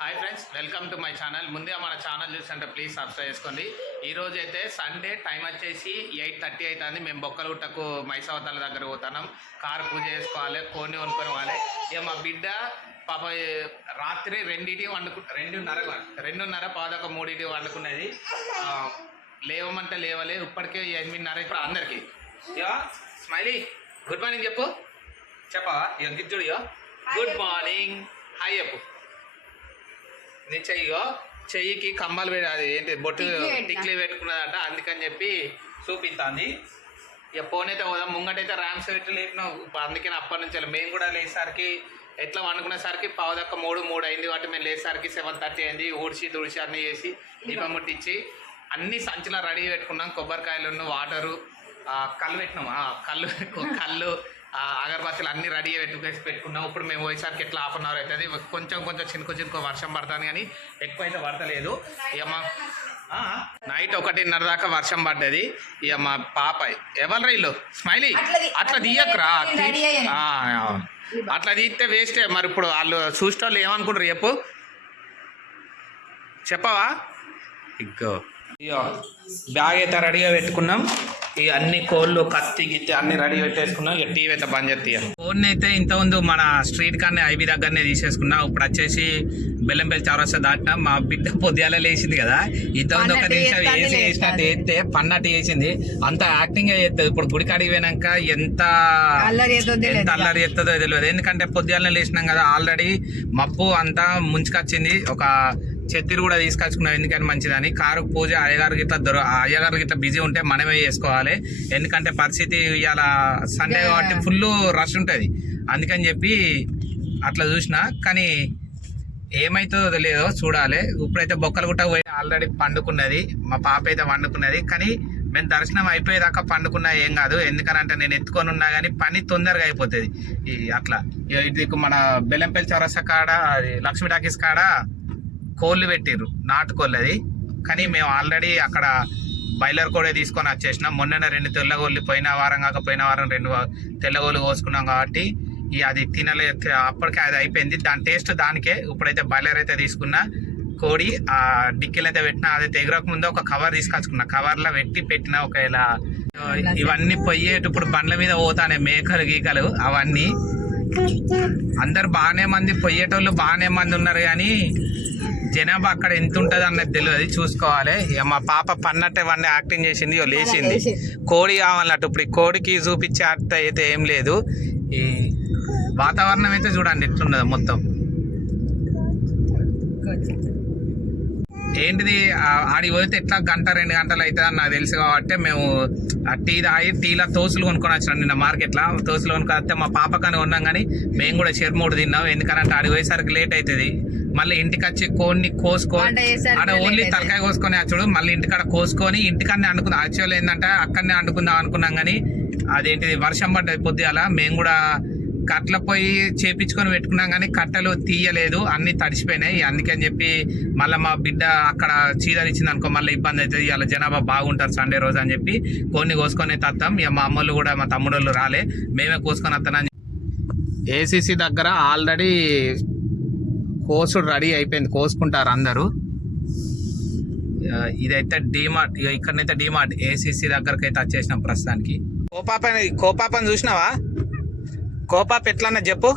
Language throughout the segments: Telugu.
Hi friends welcome to my channel. ముందుగా మన ఛానల్ చూస్తుంటే ప్లీజ్ సబ్స్క్రైబ్ చేసుకోండి. ఈ రోజు అయితే సండే టైం వచ్చేసి ఎయిట్ థర్టీ అవుతుంది మేము బొక్కలగుట్టకు మైసవతాల దగ్గర పోతున్నాం. కారు పూజ చేసుకోవాలి కొనుక్కొని పోవాలి ఇక మా బిడ్డ పాప రాత్రి రెండింటి వండుకు రెండున్నర రెండున్నర పాదొక మూడింటి వండుకున్నది. లేవమంటే లేవలే ఇప్పటికే ఎనిమిదిన్నర ఇప్పుడు అందరికి. ఇక స్మైలీ గుడ్ మార్నింగ్ చెప్పు. చెప్పవా? ఇక గిజ్జుడు గుడ్ మార్నింగ్. హాయ్ చెప్పు. నీ చెయ్యిగో చెయ్యికి కమ్మలు అది ఏంటి బొట్టు టిక్లీ పెట్టుకున్నదట అందుకని చెప్పి చూపిస్తాంది ఇక పోనైతే పోదాం ముంగటైతే ర్యామ్స్ పెట్టి లేపినావు. అందుకని అప్పటి నుంచి మేము కూడా లేసరికి ఎట్లా వండుకునేసరికి పావుదక్క మూడు మూడు అయింది కాబట్టి మేము లేసరికి సెవెన్ థర్టీ అయింది ఊడ్చి తుడిచి అన్నీ చేసి దీపం ముట్టించి అన్ని సంచిలో రెడీ పెట్టుకున్నాం. కొబ్బరికాయలు వాటరు కళ్ళు పెట్టినాం. కళ్ళు కళ్ళు అగరబత్తులు అన్ని రెడీ పెట్టుకేసి పెట్టుకున్నాం. ఇప్పుడు మేము పోయేసరికి ఎట్లా హాఫ్ అన్ అవర్ అవుతుంది? కొంచెం కొంచెం చినుకు చినుకు వర్షం పడుతుంది కానీ ఎక్కువ అయితే పడతలేదు. ఇక మా నైట్ ఒకటిన్నర దాకా వర్షం పడ్డది. ఇక మా పాప ఎవరు రైలు స్మైలీ? అట్లా తీయకురా. అట్లా తీస్తే వేస్టే మరి ఇప్పుడు వాళ్ళు చూసిన వాళ్ళు ఏమనుకుంటారు చెప్పు? చెప్పవా? ఇగ్గో ఇగో. బ్యాగ్ అయితే రెడీగా పెట్టుకున్నాం. ఈ అన్ని కోళ్ళు కత్తి గిత్తి అన్ని రెడీ పెట్టేసుకున్నాం ఇక టీవీ అయితే బంద్ చేస్తాం ఫోన్ అయితే ఇంత ముందు మన స్ట్రీట్ కానీ ఐబీ దగ్గరనే తీసేసుకున్నా. ఇప్పుడు వచ్చేసి బెల్లంపల్లి చౌరస్తా దాటినా మా బిడ్డ పొద్దుగాల లేచింది కదా. ఇంత ముందు ఒక నిమిషం వేసి వేసినట్టు వేస్తే పన్నట్టు చేసింది. అంత యాక్టింగ్ చేస్తుంది. ఇప్పుడు గుడికాడికి పోయినాక ఎంత ఎంత తెలియదు. అల్లరి ఎత్తదో తెలియదు. ఎందుకంటే పొద్దుగాలనే లేచినాం కదా ఆల్రెడీ మబ్బు అంతా ముంచుకొచ్చింది. ఒక చెత్తిరి కూడా తీసుకొచ్చుకున్నాం. ఎందుకని మంచిదని? కారు పూజ అయ్యగారికి ఇట్లా దొర అయ్యగారికి ఇట్లా బిజీ ఉంటే మనమే చేసుకోవాలి. ఎందుకంటే పరిస్థితి ఇవాళ సండే కాబట్టి ఫుల్ రష్ ఉంటుంది. అందుకని చెప్పి అట్లా చూసిన. కానీ ఏమైతుందో తెలియదో చూడాలి. ఇప్పుడైతే బొక్కలు గుట్ట పోయి ఆల్రెడీ పండుకున్నది. మా పాప అయితే వండుకున్నది. కానీ మేము దర్శనం అయిపోయేదాకా పండుకున్నా ఏం కాదు. ఎందుకనంటే నేను ఎత్తుకొని ఉన్నా కానీ పని తొందరగా అయిపోతుంది. ఈ అట్లా. ఇది మన బెల్లంపల్లి చౌరస్తా కాడ అది లక్ష్మీ టాకీస్ కాడ కోళ్ళు పెట్టిర్రు. నాటుకోళ్ళు అది. కానీ మేము ఆల్రెడీ అక్కడ బయలర్ కూడా తీసుకొని వచ్చేసినాం. మొన్న రెండు తెల్లగోళ్ళు పోయిన వారం కాక పోయిన వారం రెండు తెల్లగోళ్ళు కోసుకున్నాం కాబట్టి ఈ అది తినలే అప్పటికే అది అయిపోయింది. దాని టేస్ట్ దానికే ఇప్పుడైతే బాయిలర్ అయితే తీసుకున్నా కోడి ఆ డిక్కీలు అయితే పెట్టినా అది ఎగరక ముందు ఒక కవర్ తీసుకొచ్చుకున్నా. కవర్లో పెట్టి పెట్టిన ఒకవేళ ఇవన్నీ పొయ్యేటప్పుడు బండ్ల మీద పోతానే మేకలు గీకలు అవన్నీ. అందరు బాగానే మంది పోయేటోళ్ళు బాగానే మంది ఉన్నారు కానీ జనాభా అక్కడ ఎంత ఉంటుంది అన్నది తెలియదు చూసుకోవాలి. ఇక మా పాప పన్నట్టే వన్ యాక్టింగ్ చేసింది ఇగో లేచింది. కోడి కావాలన్నట్టు ఇప్పుడు ఈ కోడికి చూపించే అర్థం అయితే ఏం లేదు. ఈ వాతావరణం అయితే చూడండి ఎట్లున్నది మొత్తం. ఏంటిది ఆడికి పోతే ఎట్లా గంట రెండు గంటలు అవుతుంది అని నాకు తెలుసు కాబట్టి మేము ఆ టీ తాగి టీలో తోసులు కొనుక్కొని వచ్చినాం నిన్న మార్కెట్లో. తోసులు కొనుక్కొని వస్తే మా పాపకని ఉన్నాం కానీ మేము కూడా చెరుమూడు తిన్నాం. ఎందుకంటే ఆడికి పోయేసరికి లేట్ అవుతుంది. మళ్ళీ ఇంటికి వచ్చి కోడిని కోసుకొని ఆడ late ఓన్లీ. తలకాయ కోసుకొని వచ్చాడు మళ్ళీ ఇంటికాడ కోసుకొని ఇంటికన్నే అండుకుందాం. యాక్చువల్ ఏంటంటే అక్కడనే అండుకుందాం అనుకున్నాం కానీ అదేంటిది వర్షం పడ్డది పొద్దుగాల. మేము కూడా కట్ల పోయి చేపించుకొని పెట్టుకున్నాం కానీ కట్టెలు తీయలేదు అన్ని తడిసిపోయినాయి. అందుకని చెప్పి మళ్ళీ మా బిడ్డ అక్కడ చీదరిచ్చింది అనుకో మళ్ళీ ఇబ్బంది అవుతుంది. ఇవాళ జనాభా బాగుంటారు సండే రోజు అని చెప్పి కొన్ని కోసుకొని తత్తాం. ఇక మా అమ్మలు కూడా మా తమ్ముడు వాళ్ళు రాలే. మేమే కోసుకొని వస్తానని ఏసీసీ దగ్గర ఆల్రెడీ కోసుడు రెడీ అయిపోయింది కోసుకుంటారు అందరూ. ఇదైతే డిమార్ట్ ఇక ఇక్కడనైతే డిమార్ట్ ఏసీసీ దగ్గరకు అయితే వచ్చేసినాం ప్రస్తుతానికి. కోపాపని కోపాపని చూసినావా? కోపాప ఎట్లన్నా చెప్పు.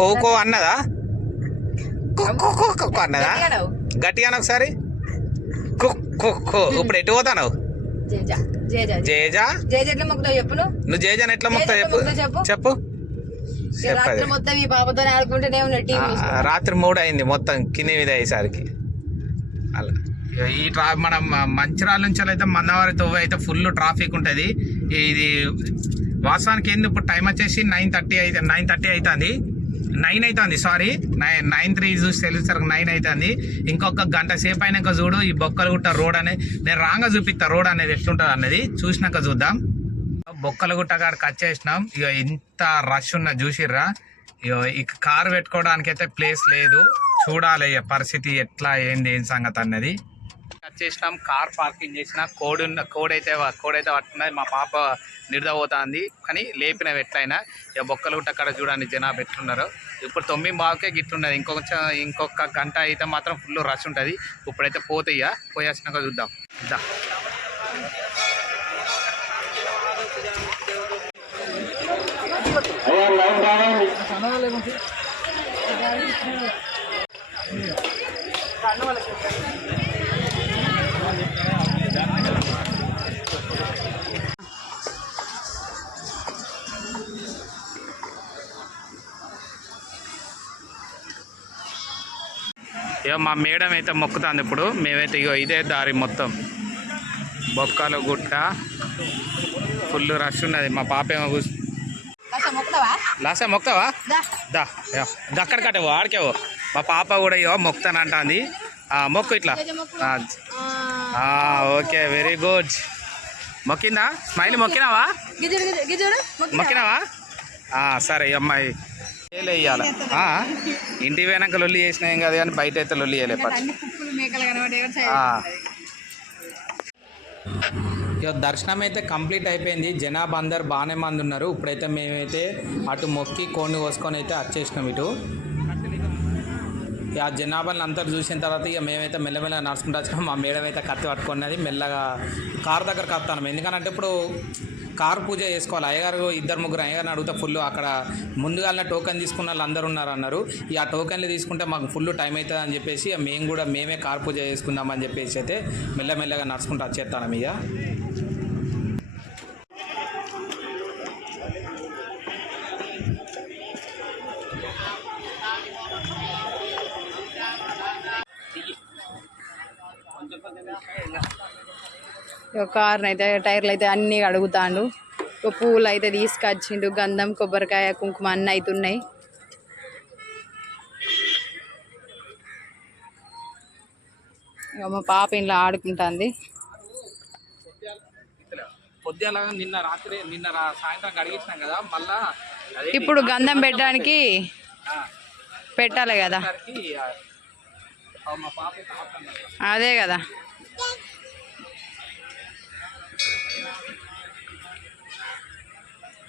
కోకో అన్నదా? అన్నదా? గట్టిగా ఒకసారి. కో కో కో ఇప్పుడు ఎటు పోతాను జేజ జేజ. జేజా? జేజ ఎట్లా మొక్కుతావు చెప్పు నువ్వు? జేజాని ఎట్లా చెప్పు. మొక్కుతావు చెప్పు. ఈ రాత్రి మొత్తం ఈ ఆడుకుంటూనే రాత్రి మూడు అయింది మొత్తం కింది మీద అయ్యేసరికి. అలా. ఈ ట్రా మనం మంచిరాల నుంచి అయితే మందవారి తొవ్వ అయితే ఫుల్ ట్రాఫిక్ ఉంటుంది. ఇది వాస్తవానికి ఏంది ఇప్పుడు టైం వచ్చేసి నైన్ థర్టీ అయితే నైన్ థర్టీ అవుతుంది నైన్ అవుతుంది సారీ నైన్ నైన్ త్రీ చూసి తెలిసరికి నైన్ అవుతుంది ఇంకొక గంట సేపు అయినాక చూడు ఈ బొక్కలు గుట్ట రోడ్ అనేది నేను రాంగా చూపిస్తా రోడ్ అనేది ఎట్లుంటుంది అన్నది చూసినాక చూద్దాం. బొక్కలగుట్ట కాడికి వచ్చేసినాం ఇక ఇంత రష్ ఉన్న చూసిర్రా? ఇక ఇక కారు పెట్టుకోవడానికి అయితే ప్లేస్ లేదు. చూడాలి ఇక పరిస్థితి ఎట్లా ఏంది ఏం సంగతి అన్నది. వచ్చేసినాం కార్ పార్కింగ్ చేసిన. కోడ్ ఉన్న కోడ్ అయితే కోడ్ అయితే పట్టుకున్నది. మా పాప నిద్రపోతుంది కానీ లేపిన ఎట్లయినా ఇక బొక్కలు గుట్ట అక్కడ చూడండి జనా పెట్టున్నారు ఇప్పుడు తొమ్మిది బావకే గిట్లున్నది ఇంకొక ఇంకొక గంట అయితే మాత్రం ఫుల్ రష్ ఉంటుంది. ఇప్పుడైతే పోతాయి పోయాసినాక చూద్దాం. ఇక మా మేడం అయితే మొక్కుతుంది ఇప్పుడు. మేమైతే ఇగో ఇదే దారి మొత్తం. బొక్కల గుట్ట. ఫుల్ రష్ ఉన్నది. మా పాప ఏమో కూర్చు కాస్త మొక్కుతావా? లాసా మొక్తావా దా. అక్కడ కట్టేవో ఆడికేవో మా పాప కూడా ఇగో మొక్తానంటుంది మొక్కు ఇట్లా. Okay very good. మొక్కిందా? స్మైల్ మొక్కినావా? మొక్కినావా? సరే అమ్మాయి వేయాలి ఇంటి వెనక లొల్లి చేసినా ఏం కాదు కానీ బయట అయితే లొల్లి చేయలే ఇక దర్శనం అయితే కంప్లీట్ అయిపోయింది. జనాభా అందరు బాగానే మంది ఉన్నారు. ఇప్పుడైతే మేమైతే అటు మొక్కి కోడిని కోసుకొని అయితే వచ్చేసినాం ఇటు. ఇక ఆ జనాభాని అందరు చూసిన తర్వాత ఇక మేమైతే మెల్లమెల్లగా నడుచుకుంటూ వచ్చినాం. మా మేడం అయితే కత్తి పట్టుకున్నది. మెల్లగా కారు దగ్గర కత్తాను ఎందుకంటే ఇప్పుడు కారు పూజ చేసుకోవాలి. అయ్యగారు ఇద్దరు ముగ్గురు అయ్యగారిని అడిగితే ఫుల్ అక్కడ ముందుగానే టోకెన్ తీసుకున్న వాళ్ళు అందరు ఉన్నారు అన్నారు. ఈ ఆ టోకెన్లు తీసుకుంటే మాకు ఫుల్ టైం అవుతుంది అని చెప్పేసి మేము కూడా మేమే కారు పూజ చేసుకుందాం అని చెప్పేసి అయితే మెల్లమెల్లగా నడుచుకుంటూ వచ్చేస్తాను ఇక. కార్ అయితే టైర్లు అయితే అన్ని అడుగుతాండు ఒక పూలు అయితే తీసుకొచ్చిండు గంధం కొబ్బరికాయ కుంకుమ అన్నీ అవుతున్నాయి ఇక మా పాప ఇంట్లో ఆడుకుంటుంది. నిన్న రాత్రి నిన్న సాయంత్రం కడిగించినాం కదా మళ్ళా ఇప్పుడు గంధం పెట్టడానికి పెట్టాలి కదా. అదే కదా.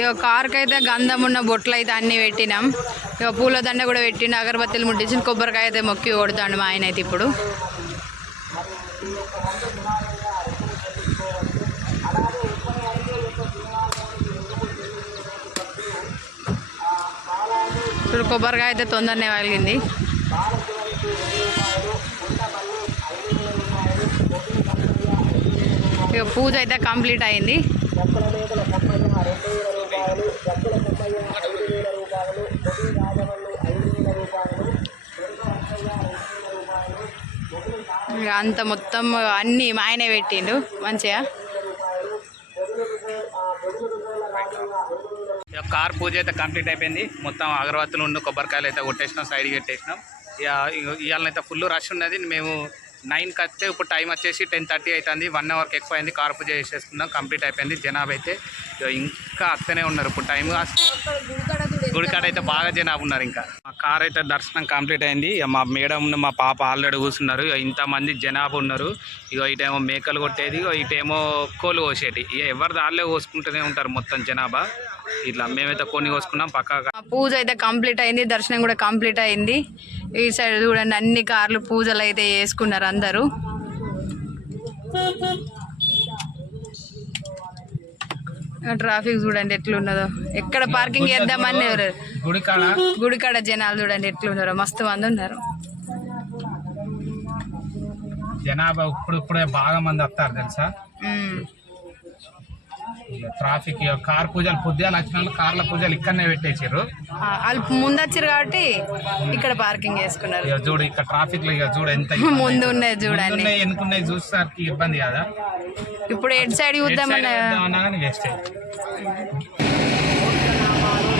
ఇక కార్కి అయితే గంధం ఉన్న బొట్లు అయితే అన్ని పెట్టినాం. ఇక పూల దండ కూడా పెట్టిండు అగరబత్తీలు ముట్టించిన కొబ్బరికాయ అయితే మొక్కి కొడతాడు మా ఆయన అయితే ఇప్పుడు. చూడు కొబ్బరికాయ అయితే తొందరనే వలిగింది ఇక పూజ అయితే కంప్లీట్ అయింది. ఇక అంత మొత్తం అన్నీ మా ఆయనే పెట్టిండు. మంచిగా? ఇక కార్ పూజ అయితే కంప్లీట్ అయిపోయింది. మొత్తం అగరబత్తులు ఉండు కొబ్బరికాయలు అయితే కొట్టేసినాం సైడ్ పెట్టేసినాం ఇక ఇవాళ ఫుల్ రష్ ఉన్నది. మేము నైన్కి వస్తే ఇప్పుడు టైం వచ్చేసి టెన్ థర్టీ అవుతుంది. వన్ అవర్కి ఎక్కువ అయింది కార్ పూజ చేసేసుకున్నాం. కంప్లీట్ అయిపోయింది. జనాభా అయితే ఇంకా అత్తనే ఉన్నారు. ఇప్పుడు టైం గుడికాడ అయితే బాగా జనాభా ఉన్నారు ఇంకా. మా కార్ అయితే దర్శనం కంప్లీట్ అయింది. మా మేడం ఉన్న మా పాప ఆల్రెడీ కూర్చున్నారు. ఇంతమంది జనాభా ఉన్నారు. ఇక ఇటేమో మేకలు కొట్టేది ఇటేమో కోళ్ళు కోసేటి. ఇక ఎవరు దారిలో కోసుకుంటూనే ఉంటారు మొత్తం జనాభా. ఇట్లా మేమైతే కొన్ని కోసుకున్నాం పక్కా పూజ అయితే కంప్లీట్ అయింది దర్శనం కూడా కంప్లీట్ అయింది. ఈ సైడ్ చూడండి అన్ని కార్లు పూజలు అయితే చేసుకున్నారు అందరూ ఆ ట్రాఫిక్ చూడండి ఎట్లున్నదో. ఎక్కడ పార్కింగ్ చేద్దామని ఎవరు? గుడికాడ? జనాలు చూడండి ఎట్లున్నారో. మస్తు మంది ఉన్నారు. జనాభా ఇప్పుడు ఇప్పుడే బాగా మంది వస్తారు తెలుసా. ట్రాఫిక్ కార్ పూజలు పొద్దుగాల వచ్చిన వాళ్ళు కార్ల పూజలు ఇక్కడనే పెట్టేసారు వాళ్ళు ముందు వచ్చారు కాబట్టి ఇక్కడ పార్కింగ్ చేసుకున్నారు ఇక చూడు ఇక్కడ ట్రాఫిక్లో ఇక చూడు ఎంత ముందు. ఉన్నది చూడండి. ముందున్నాయి, వెనుకున్నాయి చూసేసరికి ఇబ్బంది కదా? ఇప్పుడు ఎడ్ సైడ్ వేస్ట్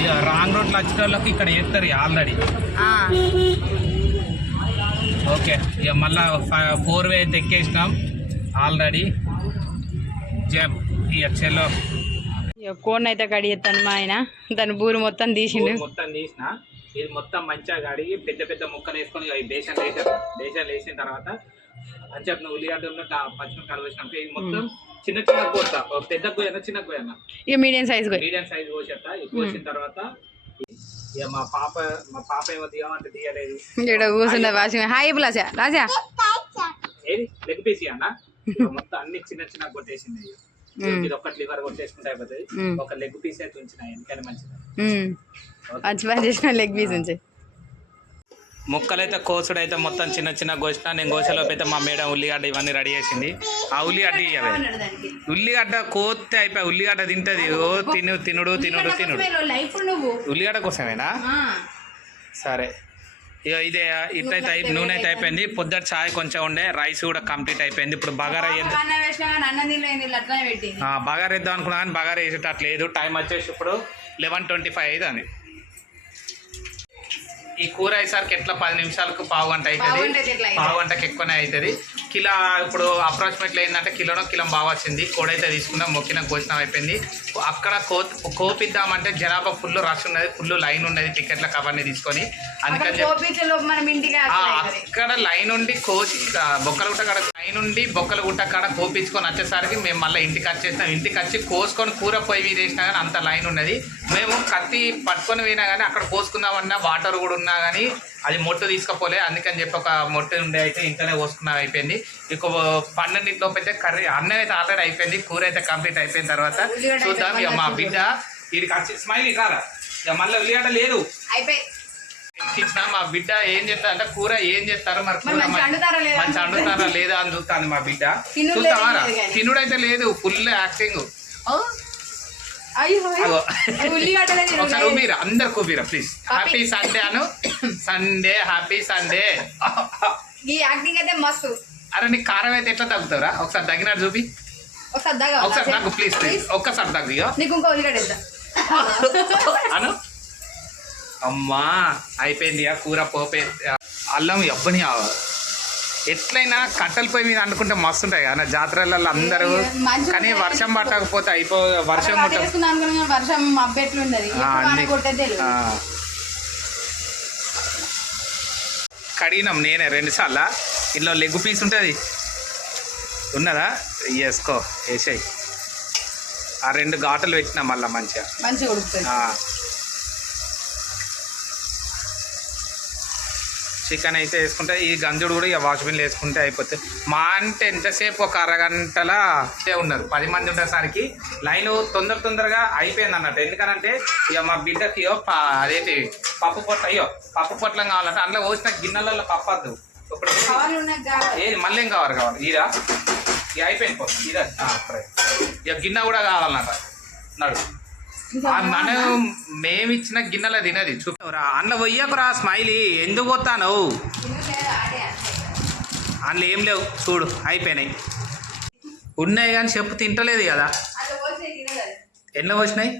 ఇక రాంగ్ రోడ్లు వచ్చిన వాళ్ళకి ఇక్కడ చేస్తారు ఆల్రెడీ ఓకే ఇక మళ్ళా ఫోర్ వే ఎక్కేసినాం. ఆల్రెడీ జమ్ ఇక కోన్ అయితే కడిగేస్తాను మా ఆయన. దాని బూరు మొత్తం తీసిండు. మొత్తం తీసిన. ఇది మొత్తం మంచిగా కడిగి పెద్ద పెద్ద ముక్కలు వేసుకొని ఇక బేషన్ వేసారు బేషన్ వేసిన తర్వాత అని చెప్పిన ఉల్లిగడ్డ ఉన్న పచ్చిమిరకాయలు వేసినప్పుడు ఇది మొత్తం చిన్న చిన్న కోస్తా. ఒక పెద్ద కోయన చిన్న కోయన? ఇక మీడియం సైజ్ మీడియం సైజ్ కోసేస్తా. ఇది కోసిన తర్వాత ఇక మా పాప మా పాప ఏమో ఇక్కడ కూర్చున్న వాషింగ్ హాయ్ లాజా లాజా ఏది? లెగ్ పీస్ అన్న మొత్తం అన్ని చిన్న చిన్న కొట్టేసింది. ఇది లివర్ కొట్టేసుకుంటే అయిపోతుంది. ఒక లెగ్ పీస్ అయితే ఉంచిన ఎందుకని మంచిది. ఉమ్. మంచి పని చేసిన లెగ్ పీస్ ఉంచి. ముక్కలైతే కోసుడు అయితే మొత్తం చిన్న చిన్న కోసిన నేను కోసేలోపు అయితే మా మేడం ఉల్లిగడ్డ ఇవన్నీ రెడీ చేసింది. ఆ ఉల్లిగడ్డ ఉల్లిగడ్డ కోస్తే అయిపోయి ఉల్లిగడ్డ తింటది. ఓ తిను తినుడు తినుడు తినుడు. లైఫ్ నువ్వు. ఉల్లిగడ్డ కోసమేనా? సరే. ఇక ఇదే ఇట్లయితే అయి- నూనె అయితే అయిపోయింది పొద్దుట చాయ్ కొంచెం ఉండే రైస్ కూడా కంప్లీట్ అయిపోయింది. ఇప్పుడు బగారా బగారా వేద్దాం అనుకున్నా కానీ బగారా వేసేటట్టు లేదు టైం వచ్చేసి ఇప్పుడు లెవెన్ ట్వంటీ ఫైవ్ అవుతుంది ఈ కూర అయ్యేసరికి ఎట్లా పది నిమిషాలకు పావు గంట అవుతుంది? పావు గంటకి ఎక్కువనే అవుతుంది కిలో ఇప్పుడు అప్రాక్సిమేట్లీ ఏంటంటే కిలోనో కిలో బాగా వచ్చింది. కోడైతే తీసుకున్నాం మొక్కిన కోసినాం అయిపోయింది. అక్కడ కో కోపిద్దామంటే జనాభా ఫుల్ రష్ ఉన్నది ఫుల్ లైన్ ఉన్నది టికెట్లకు అవన్నీ తీసుకొని. అందుకని అక్కడ లైన్ ఉండి కోసి బొక్కల గుట్ట కాడ లైన్ ఉండి బొక్కల గుట్ట కాడ కోపించుకొని వచ్చేసరికి మేము మళ్ళీ ఇంటికి వచ్చేసినాం ఇంటికి వచ్చి కోసుకొని కూర పొయ్యి మీద వేసినా కానీ అంత లైన్ ఉన్నది. మేము కత్తి పట్టుకొని పోయినా కానీ అక్కడ కోసుకుందామన్నా వాటర్ కూడా ఉన్నా కానీ అది మొట్టు తీసుకపోలే. అందుకని చెప్పి ఒక మొట్టు ఉండే అయితే ఇంట్లోనే కోసుకున్నాం అయిపోయింది. ఇక పన్నెండింటిలోపు అయితే కర్రీ అన్నం అయితే ఆల్రెడీ అయిపోయింది. కూర అయితే కంప్లీట్ అయిపోయిన తర్వాత చూద్దాం. ఇక మా బిడ్డ వీడికి వచ్చి స్మైల్ ఇక మళ్ళీ ఉల్లిగడ్డ లేదు. అయిపోయి. ఇచ్చిన మా బిడ్డ ఏం చేస్తారు అంటే కూర ఏం చేస్తారు మరి? మంచి వండుతారా లేదా అని చూస్తాను మా బిడ్డ. తినుడు చూస్తావా లేదు కానీ. తినుడైతే లేదు. ఫుల్ యాక్టింగ్ ఒకసారి ఊపిరా అందరు కూపిరా ప్లీజ్ హ్యాపీ సండే అను. సండే హ్యాపీ సండే ఈ యాక్టింగ్ అయితే మస్తు అరే నీకు కారం అయితే ఎట్లా తగ్గుతారా ఒకసారి తగ్గినట్టు చూపి. ఒకసారి ఒకసారి తగ్గు ప్లీజ్ ప్లీజ్ ఒక్కసారి తగ్గు నీకు ఇంకో ఉల్లిగడ్డ ఇద్దా? అను. అమ్మా అయిపోయింది కూర పోపే. అల్లం ఎవ్వని ఎట్లయినా కట్టెల పొయ్యి మీద అనుకుంటే మస్తు ఉంటాయి కదా జాతరలలో అందరూ. కానీ వర్షం పట్టకపోతే అయిపో వర్షం వర్షం. కడిగినాం నేనే రెండు సార్లు ఇందులో లెగ్ పీస్ ఉంటుంది. ఉన్నదా? వేసుకో వేసేయి. ఆ రెండు ఘాటలు పెట్టినా మళ్ళీ మంచిగా. మంచిగా ఉడుకుతుంది ఆ. చికెన్ అయితే వేసుకుంటే ఈ గంజుడు కూడా ఇక వాష్ బిన్ వేసుకుంటే అయిపోతుంది మా అంటే ఎంతసేపు ఒక అరగంటల ఉన్నది పది మంది ఉండేసరికి లైన్ తొందర తొందరగా అయిపోయింది అన్నట్టు. ఎందుకనంటే ఇక మా బిడ్డకి అదేంటి పప్పు పొట్ల అయ్యో పప్పు పొట్లం కావాలంటే అందులో పోసిన గిన్నెలలో పప్పు వద్దు. ఇప్పుడు. ఏది మళ్ళీ ఏం కావాలి కావాలి? ఇదా? ఇక అయిపోయింది సరే. ఇక గిన్నె కూడా కావాలన్నమాట నడు. మనం మేమిచ్చిన గిన్నెలో తినది. చూపరా అందులో పోయ్యకురా స్మైలీ ఎందుకు పోతాను అందులో ఏం లేవు చూడు అయిపోయినాయి. ఉన్నాయి కానీ చెప్పు తింటలేదు కదా. అందులో ఎన్నో వచ్చినాయి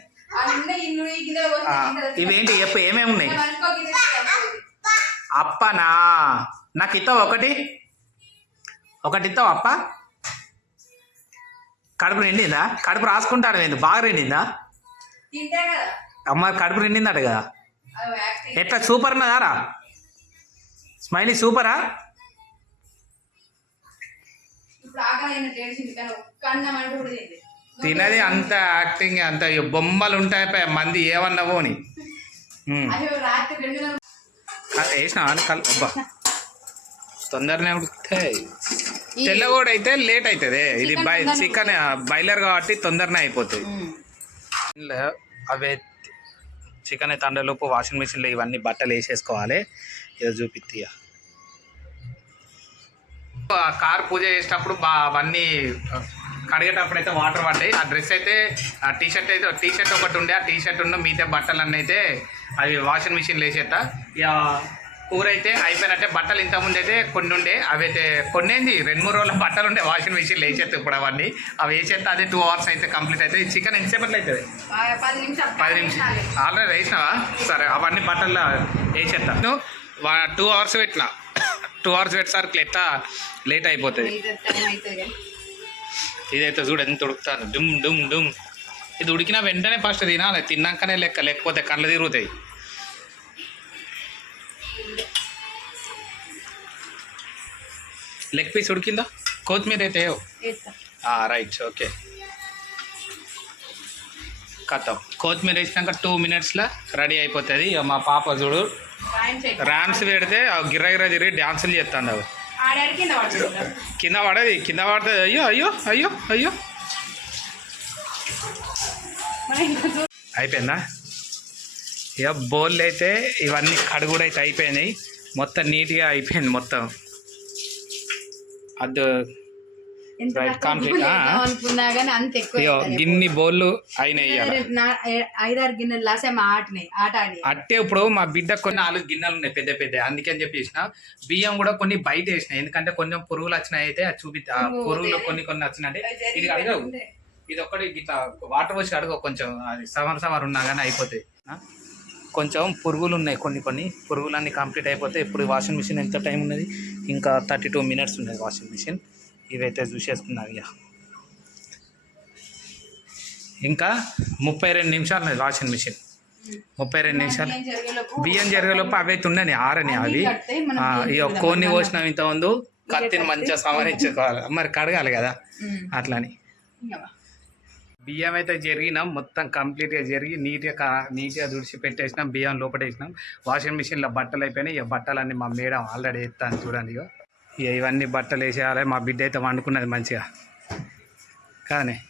ఇవేంటి చెప్పు ఏమేమి ఉన్నాయి? అప్పనా? నాకు ఇస్తావు ఒకటి? ఒకటి ఇస్తావు అప్ప? కడుపు నిండిందా? కడుపు రాసుకుంటాడు నేను బాగా నిండిందా? అమ్మ కడుపు నిండిందట కదా ఎట్లా సూపర్ ఉన్నదారా స్మైలీ సూపరా? తినది అంత యాక్టింగ్ అంత బొమ్మలు ఉంటాయి పై మంది ఏమన్నా అని కల్ అబ్బా. తొందరనే ఉడుకుతాయి తెల్లగోడ అయితే లేట్ అవుతుంది ఇది బై చికెన్ బాయిలర్ కాబట్టి తొందరనే అయిపోతుంది అవే చికెన్ అయితే వాషింగ్ మిషన్లో ఇవన్నీ బట్టలు వేసేసుకోవాలి. ఇది చూపిత్తి కార్ పూజ చేసేటప్పుడు బా అవన్నీ కడిగేటప్పుడు అయితే వాటర్ పడ్డాయి. ఆ డ్రెస్ అయితే ఆ టీ షర్ట్ అయితే టీ షర్ట్ ఒకటి ఉండే ఆ టీ షర్ట్ ఉన్న మిగతా బట్టలు అన్నీ అయితే అవి వాషింగ్ మిషన్ వేసేట ఇక కూర అయితే అయిపోయినట్టే బట్టలు ఇంతకుముందు అయితే కొన్ని ఉండే అవి అయితే కొన్ని ఏంది రెండు మూడు రోజుల బట్టలు ఉండే వాషింగ్ మిషన్ వేసేస్తే ఇప్పుడు అవన్నీ. అవి వేసేస్తే అదే టూ అవర్స్ అయితే కంప్లీట్ అవుతుంది. చికెన్ ఎంతసేపట్లో అవుతుంది? పది నిమిషాలు. ఆల్రెడీ వేసినావా? సరే అవన్నీ బట్టల్లో వేసేస్తా నువ్వు టూ అవర్స్ పెట్టినా. టూ అవర్స్ పెట్టేసరికి ఎట్లా లేట్ అయిపోతుంది. ఇదైతే చూడు ఎంత ఉడుకుతాను డుమ్ డుమ్ డుమ్. ఇది ఉడికిన వెంటనే ఫస్ట్ తినాలి. తిన్నాకనే లెక్క లేకపోతే కళ్ళు తిరుగుతాయి. లెగ్ పీస్ ఉడికిందా? కొత్తిమీర అయితే రైట్ ఓకే కథం కొత్తిమీర వేసినాక టూ మినిట్స్లో రెడీ అయిపోతుంది. మా పాప చూడు ర్యామ్స్ పెడితే గిర్ర గిర్ర తిరిగి డ్యాన్సులు చేస్తాను అవి కింద పడది కింద పడుతుంది అయ్యో అయ్యో అయ్యో అయ్యో. అయిపోయిందా? ఇక బౌల్ అయితే ఇవన్నీ కడుగుడు అయితే అయిపోయినాయి. మొత్తం నీట్గా అయిపోయింది మొత్తం. అది? అనుకున్నా కానీ అంత ఎక్కువ. గిన్ని బౌళ్ళు ఐదారు గిన్నెలు లాసే మా ఆటని ఆట ఆడి. అట్టే ఇప్పుడు మా బిడ్డ కొన్ని నాలుగు గిన్నెలు ఉన్నాయి పెద్ద పెద్ద. అందుకని చెప్పి వేసిన బియ్యం కూడా కొన్ని బయట వేసిన ఎందుకంటే కొంచెం పురుగులు వచ్చినాయి అయితే అది చూపి పురుగులు కొన్ని కొన్ని వచ్చినాయి ఇది అడగవు. ఇది ఒక్కటి ఇట్లా వాటర్ వచ్చి అడగవు కొంచెం. అది సవర్ సవర్ ఉన్నా కానీ అయిపోతాయి? కొంచెం పురుగులు ఉన్నాయి కొన్ని కొన్ని. పురుగులన్నీ కంప్లీట్ అయిపోతే ఇప్పుడు వాషింగ్ మిషన్ ఎంత టైం ఉన్నది? ఇంకా థర్టీ టూ మినిట్స్ ఉన్నది వాషింగ్ మిషన్. ఇవైతే చూసేసుకున్నాను ఇక ఇంకా ముప్పై రెండు నిమిషాలు ఉన్నది వాషింగ్ మిషన్. ముప్పై రెండు నిమిషాలు. బియ్యం జరిగేలోపు అవి అయితే ఉన్నాయి ఆరని అవి. ఇక. కొన్ని పోసిన ఇంత ముందు. కత్తిని మంచిగా సవరించుకోవాలి. మరి కడగాలి కదా. అట్లని. ఇంకా బియ్యం అయితే జరిగినాం. మొత్తం కంప్లీట్గా జరిగి నీట్గా కా- నీట్గా తుడిచి పెట్టేసినాం. బియ్యం లోపటేసినాం. వాషింగ్ మిషన్లో బట్టలు అయిపోయినాయి. ఇక బట్టలన్నీ మా మేడం ఆల్రెడీ ఎత్తాను చూడండి ఇక ఇక ఇవన్నీ బట్టలు వేసేయాలి మా బిడ్డ అయితే వండుకున్నది మంచిగా. కానీ